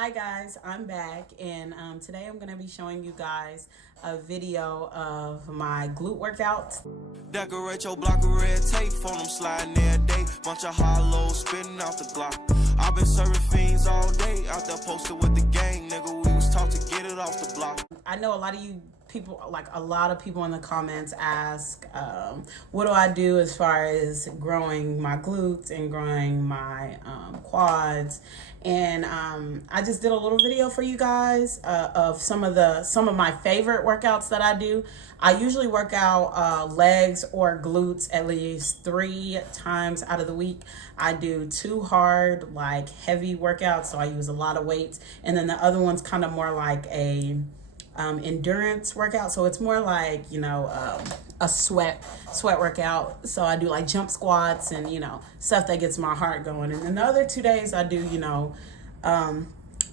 Hi guys, I'm back and today I'm going to be showing you guys a video of my glute workouts. Decorate your block of red tape, phone them sliding every day. Bunch of hollows spitting out the Glock. I've been serving fiends all day, out there posted with the gang, nigga. We was taught to get it off the block. I know a lot of you people, like a lot of people in the comments ask, what do I do as far as growing my glutes and growing my quads? And I just did a little video for you guys of some of my favorite workouts that I do. I usually work out legs or glutes at least 3 times out of the week. I do 2 hard, like heavy workouts, so I use a lot of weights, and then the other one's kind of more like a endurance workout, so it's more like, you know, a sweat workout. So I do like jump squats and, you know, stuff that gets my heart going. And then the other 2 days I do, you know,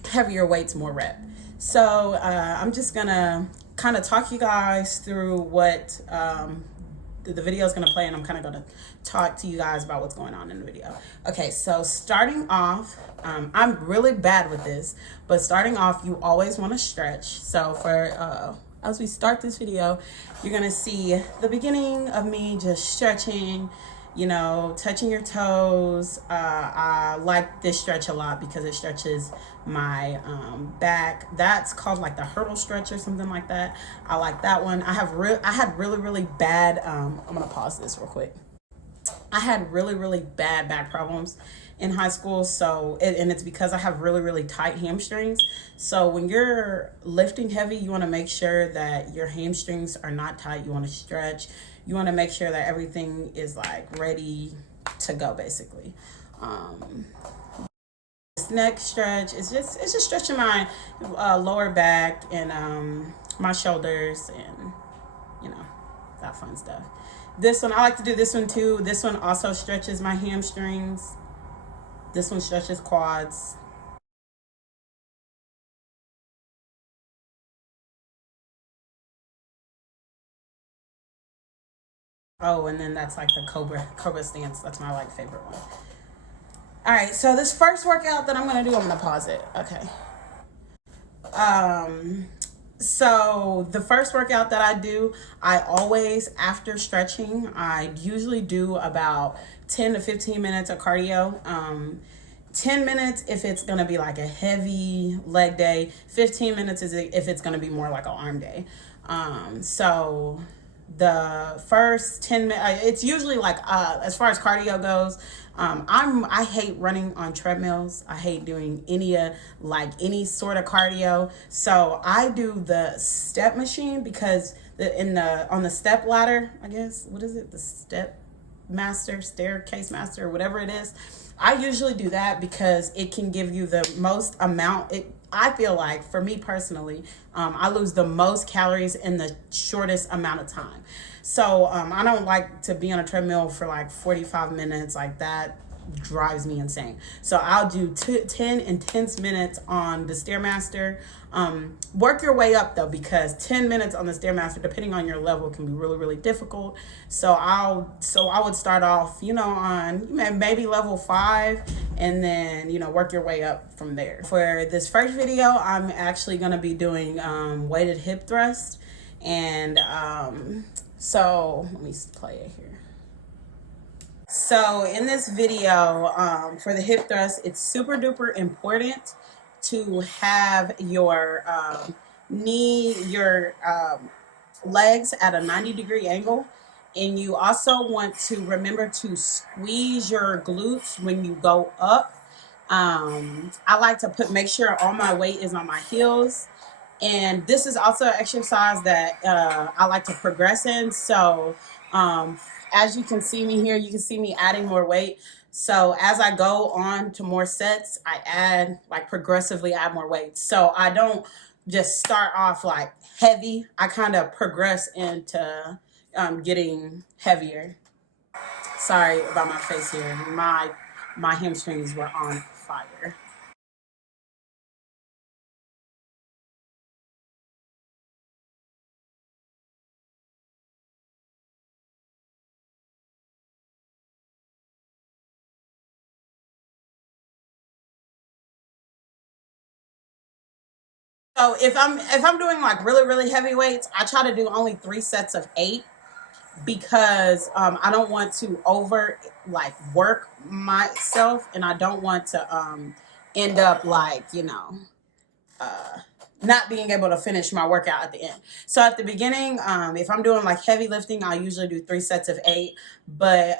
heavier weights, more rep. So I'm just gonna kind of talk you guys through what the video is going to play, and I'm kind of going to talk to you guys about what's going on in the video. Okay, so starting off, I'm really bad with this, but starting off, you always want to stretch. So for as we start this video, you're going to see the beginning of me just stretching, you know, touching your toes. I like this stretch a lot because it stretches my back. That's called like the hurdle stretch or something like that. I like that one. I had really bad, I'm gonna pause this real quick. I had really bad back problems in high school, so and it's because I have really tight hamstrings. So when you're lifting heavy, you want to make sure that your hamstrings are not tight. You want to stretch. You want to make sure that everything is like ready to go, basically. This next stretch is just stretching my lower back and my shoulders and, you know, that fun stuff. This one, I like to do this one too. This one also stretches my hamstrings. This one stretches quads. Oh, and then that's like the cobra stance. That's my like favorite one. All right, so this first workout that I'm gonna do, I'm gonna pause it. Okay. So the first workout that I do, I always, after stretching, I usually do about 10 to 15 minutes of cardio. 10 minutes if it's going to be like a heavy leg day. 15 minutes is if it's going to be more like an arm day. So the first 10 minutes, it's usually like, as far as cardio goes, I hate running on treadmills. I hate doing any sort of cardio. So I do the step machine because on the step ladder, I guess, what is it? The step master, staircase master, whatever it is. I usually do that because it can give you the most amount. I feel like, for me personally, I lose the most calories in the shortest amount of time. So I don't like to be on a treadmill for like 45 minutes. Like, that drives me insane. So I'll do 10 intense minutes on the Stairmaster. Work your way up though, because 10 minutes on the Stairmaster, depending on your level, can be really difficult. So I would start off, you know, on maybe level 5, and then, you know, work your way up from there. For this first video, I'm actually going to be doing weighted hip thrust, and so let me play it here. So in this video, for the hip thrust, it's super duper important to have your your legs at a 90-degree angle. And you also want to remember to squeeze your glutes when you go up. I like to make sure all my weight is on my heels. And this is also an exercise that I like to progress in. So as you can see me here, you can see me adding more weight. So as I go on to more sets, I progressively add more weight. So I don't just start off like heavy. I kind of progress into getting heavier. Sorry about my face here. My hamstrings were on fire. So if I'm doing like really heavy weights, I try to do only 3 sets of 8, because I don't want to over like work myself, and I don't want to end up like, not being able to finish my workout at the end. So at the beginning, if I'm doing like heavy lifting, I usually do 3 sets of 8. But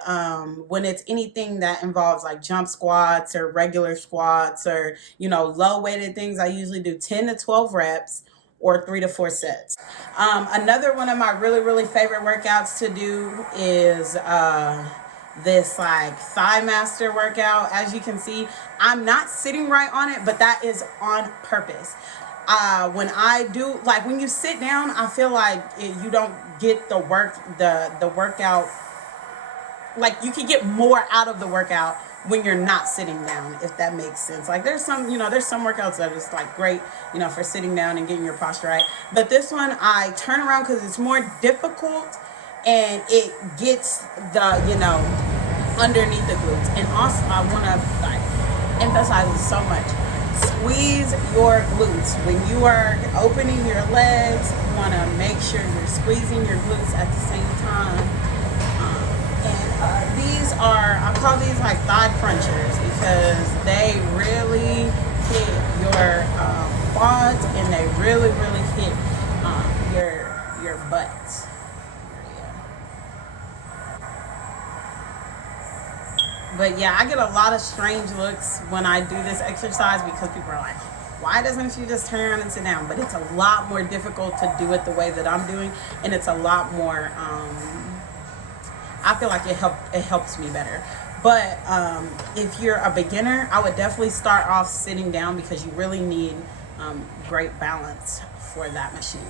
when it's anything that involves like jump squats or regular squats or, low weighted things, I usually do 10 to 12 reps or 3 to 4 sets. Another one of my really favorite workouts to do is this like thigh master workout. As you can see, I'm not sitting right on it, but that is on purpose. When I do, like when you sit down, I feel like you don't get the workout. Like you can get more out of the workout when you're not sitting down, if that makes sense. Like there's some workouts that are just like great, for sitting down and getting your posture right. But this one, I turn around because it's more difficult and it gets the, underneath the glutes. And also I want to like emphasize this so much. Squeeze your glutes. When you are opening your legs, you want to make sure you're squeezing your glutes at the same time. These are, I call these like thigh crunchers, because they really hit your quads, and they really hit your butt. But yeah, I get a lot of strange looks when I do this exercise, because people are like, why doesn't she just turn around and sit down? But it's a lot more difficult to do it the way that I'm doing, and it's a lot more, I feel like it helps me better. But if you're a beginner, I would definitely start off sitting down, because you really need great balance for that machine.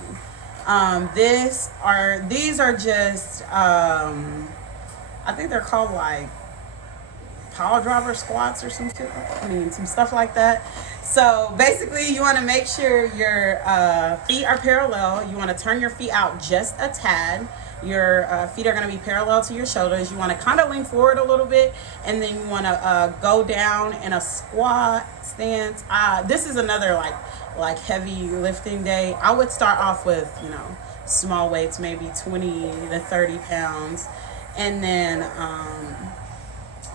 These are just, I think they're called like power driver squats or some stuff like that. So basically, you want to make sure your feet are parallel. You want to turn your feet out just a tad. Your feet are going to be parallel to your shoulders. You want to kind of lean forward a little bit, and then you want to go down in a squat stance. This is another like heavy lifting day. I would start off with small weights, maybe 20 to 30 pounds, and then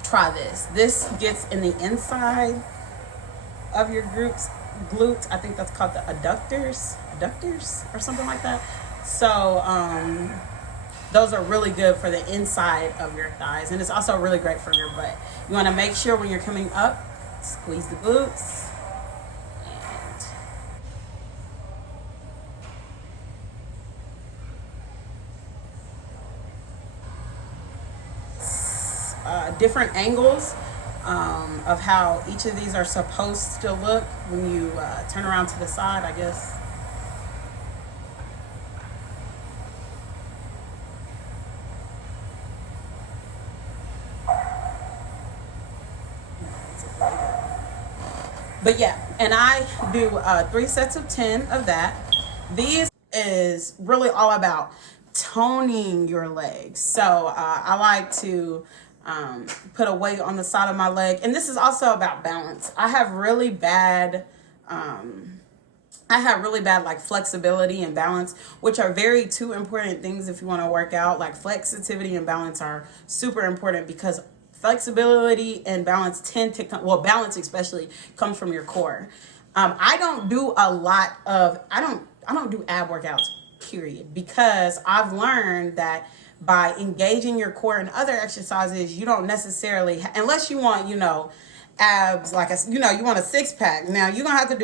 try this. This gets in the inside of your glutes. I think that's called the adductors or something like that. So those are really good for the inside of your thighs, and it's also really great for your butt. You want to make sure when you're coming up, squeeze the glutes. Different angles of how each of these are supposed to look when you turn around to the side, I guess. But yeah, and I do 3 sets of 10 of that. These is really all about toning your legs. So I like to put a weight on the side of my leg, and this is also about balance. I have really bad like flexibility and balance, which are two important things if you want to work out. Like flexibility and balance are super important, because flexibility and balance balance especially comes from your core. I don't do I don't do ab workouts, period, because I've learned that by engaging your core in other exercises, you don't necessarily, unless you want, abs, like you want a 6-pack. Now you're gonna have to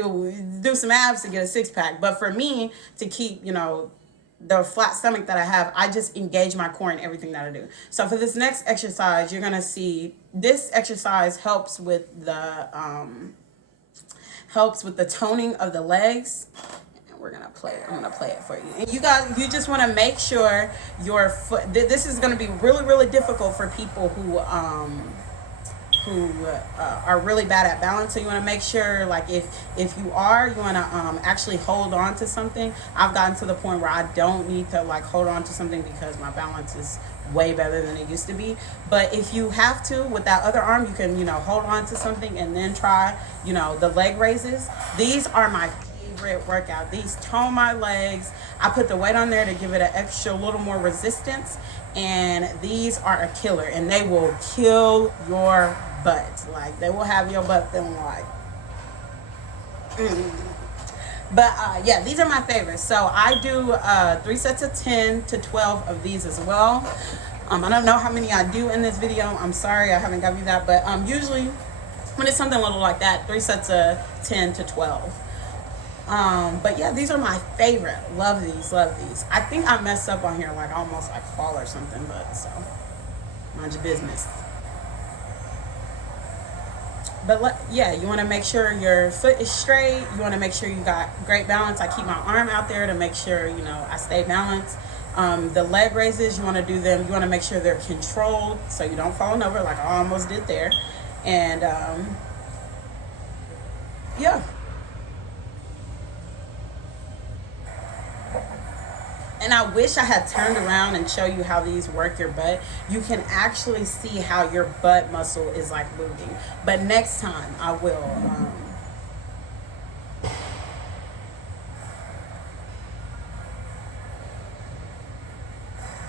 do some abs to get a 6-pack. But for me to keep, the flat stomach that I have, I just engage my core in everything that I do. So for this next exercise, you're gonna see this exercise helps with the toning of the legs. I'm gonna play it for you. And you just want to make sure your foot, this is going to be really difficult for people who are really bad at balance. So you want to make sure, like, if you want to actually hold on to something. I've gotten to the point where I don't need to like hold on to something, because my balance is way better than it used to be. But if you have to, with that other arm, you can hold on to something and then try the leg raises. These are my favorite workout. These tone my legs. I put the weight on there to give it an extra little more resistance, and these are a killer, and they will kill your butt. Like, they will have your butt feeling like But yeah, these are my favorites. So I do 3 sets of 10 to 12 of these as well. I don't know how many I do in this video. I'm sorry I haven't got you that, but usually when it's something little like that, 3 sets of 10 to 12. But yeah, these are my favorite. Love these, love these. I think I messed up on here, like almost like fall or something, but so mind your business. But yeah, you want to make sure your foot is straight. You want to make sure you got great balance. I keep my arm out there to make sure, you know, I stay balanced. The leg raises, you want to do them. You want to make sure they're controlled so you don't fall over like I almost did there. And yeah. And I wish I had turned around and show you how these work your butt. You can actually see how your butt muscle is like moving. But next time I will.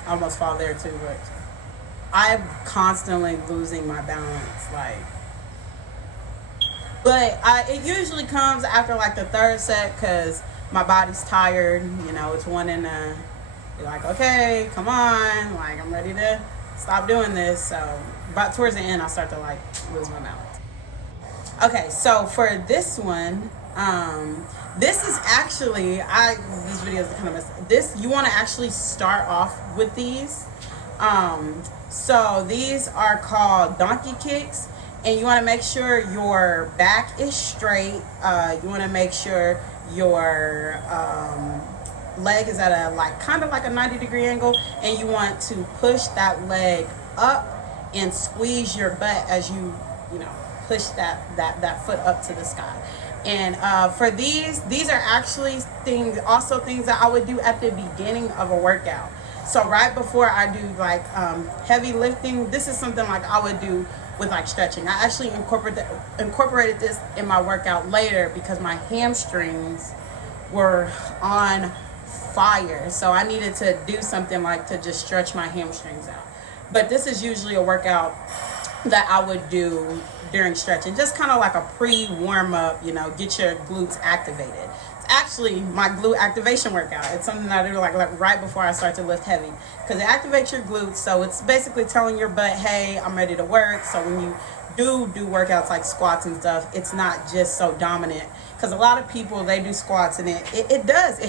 I almost fall there too, but I'm constantly losing my balance. But it usually comes after like the 3rd set because my body's tired. You know, it's one in a, you're like, okay, come on, like I'm ready to stop doing this. So but towards the end I start to like lose my balance. Okay, so for this one, this is actually, these videos are kind of this, you want to actually start off with these. So these are called donkey kicks, and you want to make sure your back is straight. You want to make sure your leg is at a like kind of like a 90-degree angle, and you want to push that leg up and squeeze your butt as you know, push that foot up to the sky. And for these are actually things that I would do at the beginning of a workout. So right before I do like heavy lifting, this is something like I would do with like stretching. I actually incorporated this in my workout later because my hamstrings were on fire. So I needed to do something like to just stretch my hamstrings out. But this is usually a workout that I would do during stretching, just kind of like a pre-warm up, you know, get your glutes activated. It's actually my glute activation workout. It's something that I do like right before I start to lift heavy, because it activates your glutes. So it's basically telling your butt, hey, I'm ready to work. So when you do workouts like squats and stuff, it's not just so dominant, because a lot of people, they do squats and it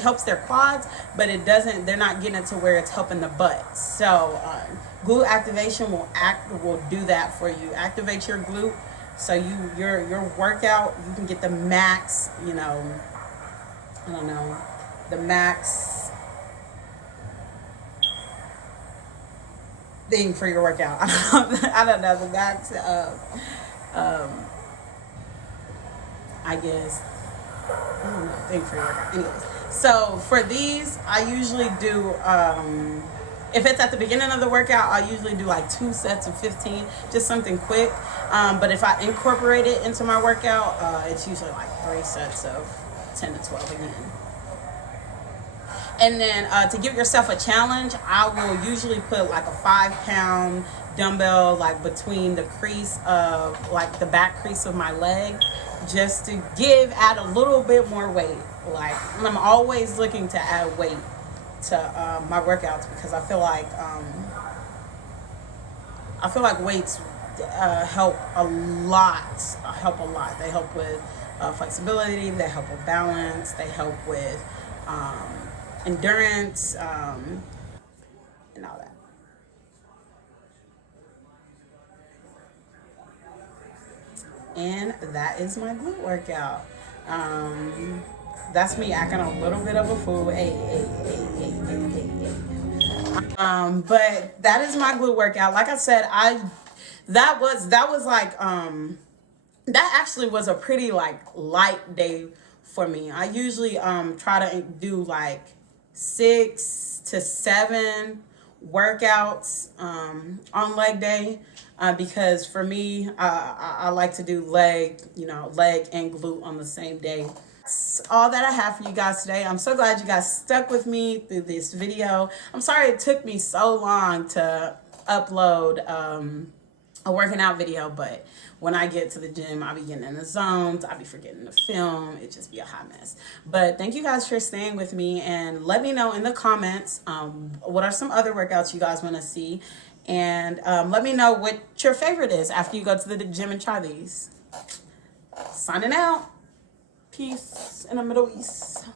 helps their quads, but it doesn't, they're not getting it to where it's helping the butt. So glute activation will do that for you. Activate your glute, so your workout, you can get the max, you know, I don't know, the max thing for your workout. I don't know, the max I guess, I don't know, thing for your workout. Anyways, so for these, I usually do if it's at the beginning of the workout, I usually do like 2 sets of 15, just something quick. But if I incorporate it into my workout, it's usually like 3 sets of 10 to 12 again. And then to give yourself a challenge, I will usually put like a 5-pound dumbbell like between the crease of like the back crease of my leg, just to add a little bit more weight. Like, I'm always looking to add weight to my workouts, because I feel like weights help a lot. They help with flexibility, they help with balance, they help with endurance, and all that. And that is my glute workout. That's me acting a little bit of a fool. But that is my glute workout. Like I said, that was like that actually was a pretty like light day for me. I usually try to do like 6 to 7 workouts on leg day, because for me, I like to do leg and glute on the same day. that's all that I have for you guys today. I'm so glad you guys stuck with me through this video. I'm sorry it took me so long to upload a working out video, but when I get to the gym, I'll be getting in the zones, I'll be forgetting to film, it just be a hot mess. But thank you guys for staying with me, and let me know in the comments what are some other workouts you guys want to see, and let me know what your favorite is after you go to the gym and try these. Signing out. Peace in the Middle East.